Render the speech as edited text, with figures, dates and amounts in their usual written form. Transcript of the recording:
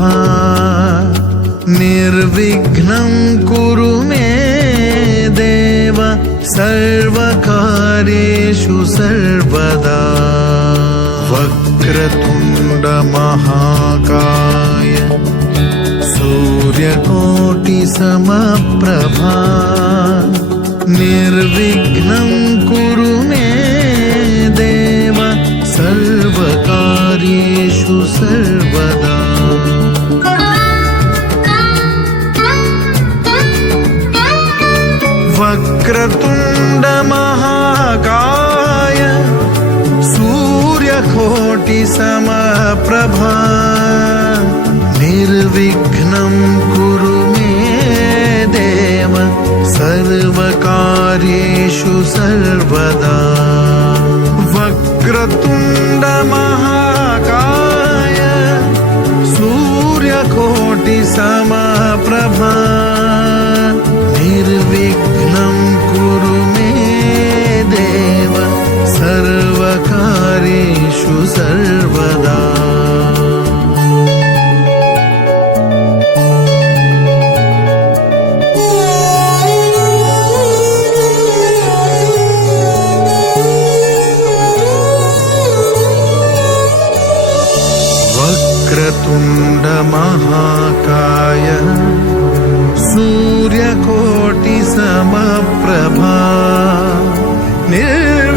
समप्रभा निर्विघ्नं कुरु मे देव सर्वकार्येषु सर्वदा। वक्रतुण्ड महाकाय सूर्यकोटिसमप्रभा निर्विघ्नं कुरु मे देव सर्वकार्येषु सर्वदा। वक्रतुण्ड महाकाय सूर्यकोटिसमप्रभा निर्विघ्नं कुरु मे देव सर्वकार्येषु सर्वदा। वक्रतुण्ड महाकाय सूर्यकोटिसमप्रभा निर्विघ्नं कुरु मे देव सर्वकार्येषु सर्वदा। वक्रतुण्ड महाकाय सूर्यकोटिसमप्रभा निर्विघ्नं